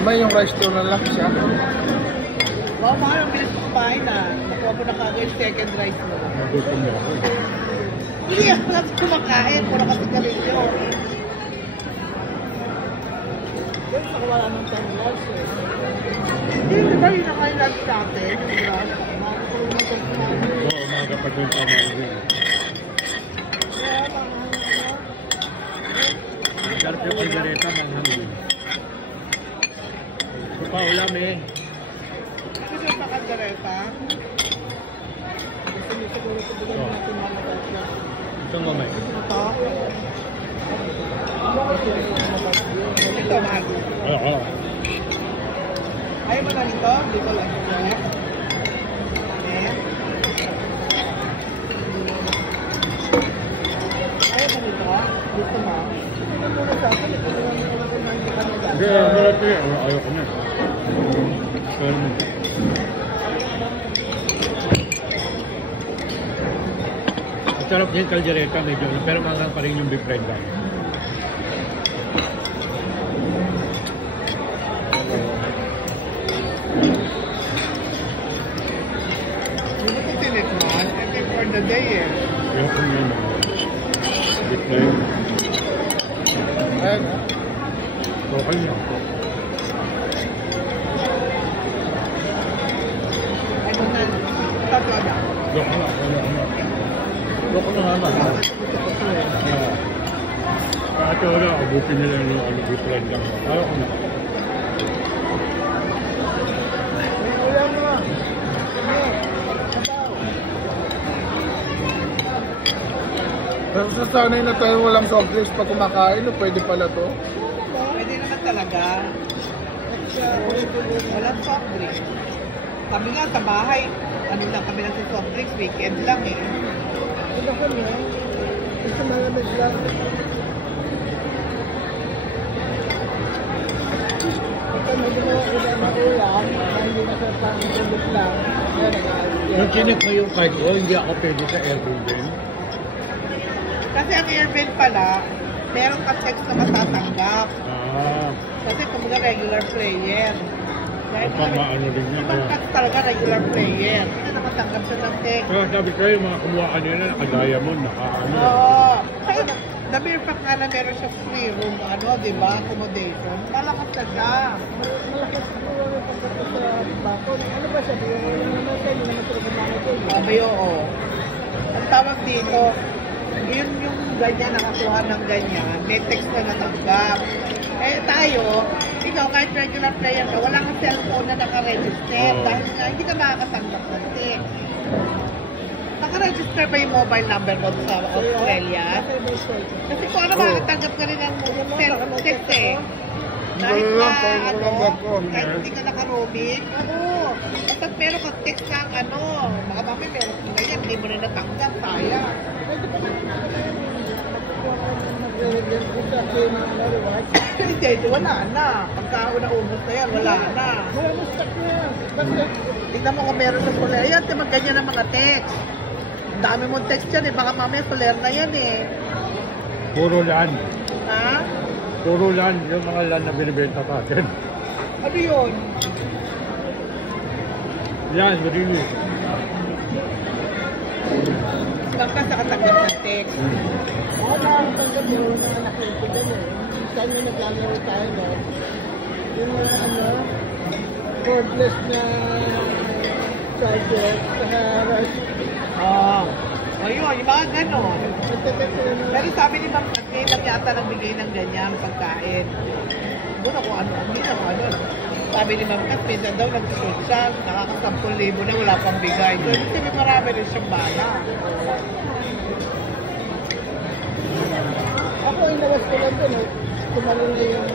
May yung rice doon na lang siya. Wow, mahal ang bilis kumain na. Nakuha ko na kagawin second rice mo. Nagutom na ako. Hindi ako lang kumakain. Puro kasi garilyo. Yung nakawala ng time lunch eh. Hindi ba yung nakain lunch natin? Oo, umaga pa doon sa mga. Sarap yung kaldereta, manghang din. Ito pa, ulam eh. Ito yung kaldereta. Ito nga may. Ito, mahal. Oo. Ayaw mo na nito? Dito lang. Ayaw mo nito? Dito na. Hindi, wala ito eh. Ayaw ko na. Sarap din yung kaldereta, medyo. Pero manghang pa rin yung beef fried lang. Hindi ko tinikman. Ito for the day eh. Ayaw ko na naman. Beef fried. Ayan. Okay na. Ano na? Tatlo na. Loko na. Loko na naman. Ate wala, abutin nila yung beef fried lang. Ayaw ko na. Ulam mo. Pero sasanay na tayo walang soft drinks pag kumakain. O pwede pala to? Pwede naman talaga. Walang soft drinks. Kami nga sa bahay, ano lang kami lang sa soft drinks, weekend lang eh. Ito ko niya. Gusto malamig lang. Ito medyo mga ulam na ulam, hindi na sa pang-tubig lang. Nung chinek mo yung card ko, hindi ako pwede sa aircon din. Kasi ang airbed pala, meron ka text na matatanggap. Kasi kumbaga regular player. Dahil Maano din niya. Pagkat talaga regular player. Hindi na nakatanggap siya ng text. Kaya sabi ko yung mga kumuha kanina, naka-diamond, naka-ano. Oo. Kaya the mere fact nga na meron siya free room, ano, di ba, accommodation. Malakas na siya. Malakas na yung pagkakas sa bako. Ano ba siya? Yung naman kayo, yung naman sila kumangat. Sabi, oo. Ang tawag dito, yun yung ganyan, nakakuha ng ganyan, may text na natanggap. Eh tayo, ikaw kahit regular player ka, wala kang cellphone na nakaregister dahil nga hindi ka makakatanggap ng text. Nakaregister ba yung mobile number mo sa Australia? Kasi kung ano makakatanggap ka rin ng text eh. Kahit na kahit hindi ka naka-roaming, oo. Basta meron kang text ng ano, baka mami meron kang ganyan, hindi mo na natanggap, kaya. Hindi, wala na. Pagka una-ubos na yan, wala na. Tignan mo kung meron sa Soler. Ayan, ganyan ang mga text. Ang dami mong text yan eh. Baka mamaya Soler na yan eh. Puro land. Ha? Puro land. Yung mga land na binibenta sa atin. Ano yun? Yan, really. Lang ka sa katanggap ng text. Oo, nakatanggap yun. Nakikita mo. Saan yung naglalaro tayo doon? Yung ano, cordless na charger sa rush. Ayun, yung mga ganon. Pero sabi ni Ma'am, ngayon lang yata nagbigay ng ganyan pagkain. Doon ako ano, hindi na ako ano. Sabi ni Ma'am, kasi minsan daw nagsusot siya, nakaka-10,000 na wala pang bigay. So, hindi may marami rin siyang bala. Ako, inawas ko lang doon, tumalong yung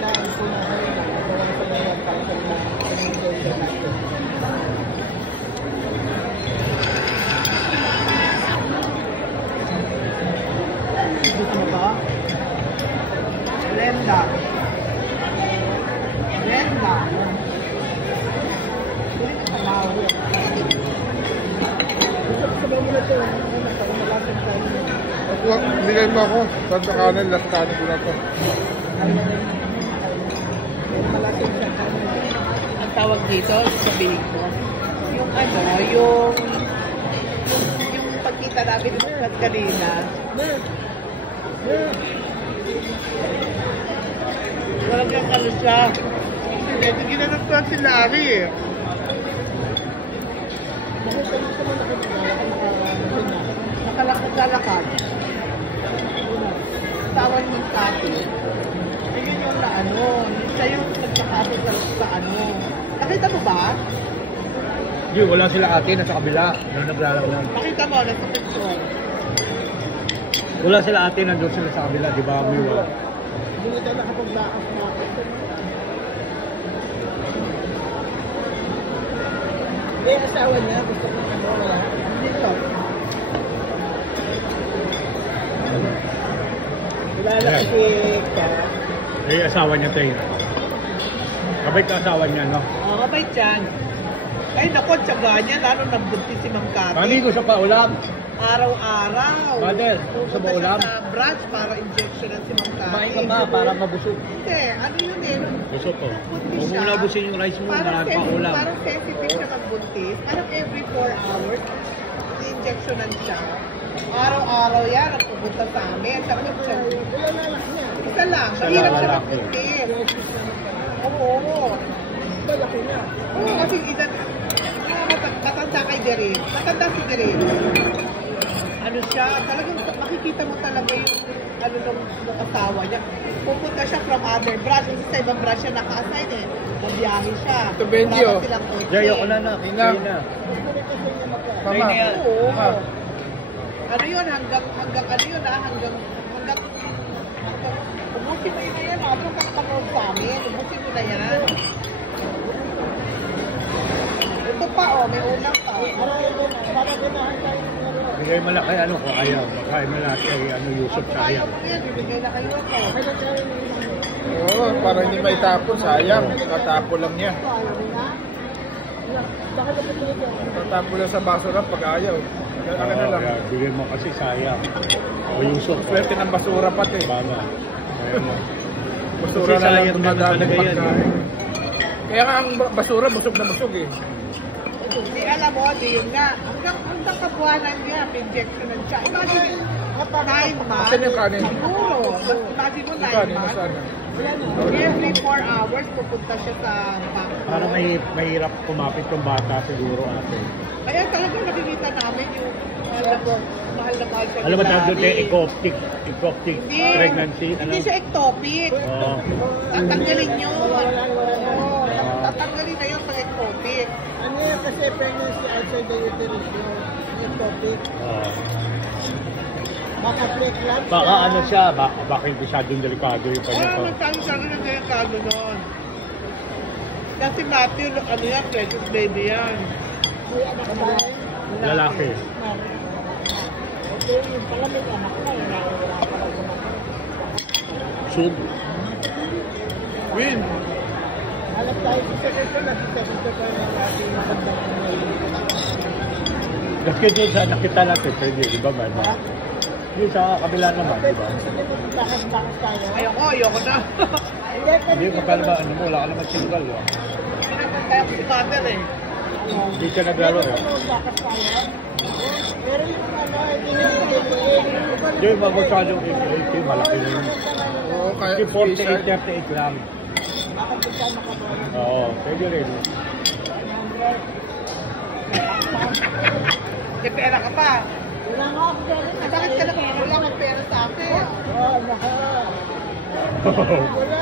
inaan ko na ngayon. Nagawang ko na yan para sa mga pamilya natin. Gusto mo ba? Lenda. Lenda. Hindi ka palawo. Gusto ba mo na ito? Malapit tayo. Bigay mo ako. Saan sa kanan, last kanan ko na to. Malaki siya. Ang tawag dito, sabihin ko, yung ano, yung pagkita namin ng kanina, talagang ano siya. Hindi, ginanap ko si Larry eh. Nakalakad. Tawan yung kati. Ayun yung na ano, siya yung nagkakasot sa ano. Nakita mo ba? Hindi, wala sila ate, nasa kabila. Naglalakad. Nakita mo, nasa picture. Wala sila ate, nandun sila sa kabila, di ba? May wala. Hindi tayo nakapagbakas na. Hindi, asawa niya. Gusto ko na wala. Dito. Kilala ko si Kara. Eh, asawa niya tayo. Kabait ka asawa niya, no? Oo, kabait yan. Ay, naku, tsaga niya. Lalo nagbuntis si Mang Kati. Mami, gusto pa ulam. Araw-araw. Mother, gusto mo ulam? Pupunta siya sa branch para injection ng si Mang Kati. Kumain ka ba para mabusog? Hindi, ano yun eh. Gusto ko. Buntis Huwag mo siya. na abusin yung rice mo, marami pa ulam. Parang sensitive siya magbuntis. Parang every 4 hours, i-injectionan siya. Araw-araw yan, nagpupunta sa amin. Tapos siya, isa lang, mahirap siya lalaki. magbuntis. Oo. Malaki na. Oo, kasi edad, matanda kay Jerin. Matanda si Jerin. Ano siya, talagang makikita mo talaga yung ano nung asawa niya. Pupunta siya from other branch. Kasi sa ibang branch siya naka-assign eh. Mabiyahe siya. Ito, Benji, Wala oh. silang kotse. Jay, ako na na. Ina. Ina. Mama. Ay, niya. Oo. Ah. Ano yun, hanggang ano yun ubusin mo yun na yan, ano kang panood sa amin, ubusin mo na yan. Ito pa oh, may ulang pa. Bigay malaki ano ko ayaw. Baka malaki ano Yusuf Kung sa ayaw ayaw. mo yan, bibigay na kayo ako. Oo, para hindi maitapon. Sayang. Tatapo lang niya. Tatapo lang sa basura pag ayaw. Kaya ano na lang. Kaya bigay mo kasi sayang. O Yusuf. Swerte ng basura pati. Bama. Ayaw mo. Basura Kasi na lang sayang dumadami naman talaga yan. pagkain. Kaya nga ang basura busog na busog eh. Hindi alam mo, di yun nga. Hanggang kabuhanan niya, injectionan siya. Imagine, 9 months. Asan yung kanin? Siguro. Imagine mo 9 Ikaw, ano months. sana? Every 4 hours, pupunta siya sa bank. Para mahirap kumapit yung bata siguro ate. Kaya talaga nakikita namin yung mahal na mahal siya. Alam mo ni tawag doon Larry. ecoptic pregnancy. Hindi siya ectopic. Oo. Tatanggalin nyo. Tatanggalin na yun pag ectopic. Ano yan kasi pregnancy outside the uterus yung topic. Oo. Baka flake lang. Baka ano siya, baka masyadong delikado yung kanya Kaya pa. magsabi sa akin ng delikado nun. Kasi Matthew, ano yan, precious baby yan. May anak ba? Lalaki. Okay, yung pala may anak na. Wala pala gumawa. Sug. Win. Alam tayo dito nakita tayo ng ating magandang Kasi doon sa nakita natin, pwede, di ba man? Yung sa kabila naman, di ba? bakas tayo. Ayoko na. Hindi ka pala ba, ano mo, wala ka naman single, no? Kaya ko si mother eh. Hindi siya naglaro, eh. Bakas tayo. Pero yung ano, hindi na nagiging. Hindi, masyadong 80, malaki na yun. Oo, kaya Hindi, special. 48, 38 lang. Bakit kasama ka ba? Oo, pwede rin. May pera ka pa. Wala nga ako dyan. Bakit ka wala kang pera sa akin? Oh, naka. Wala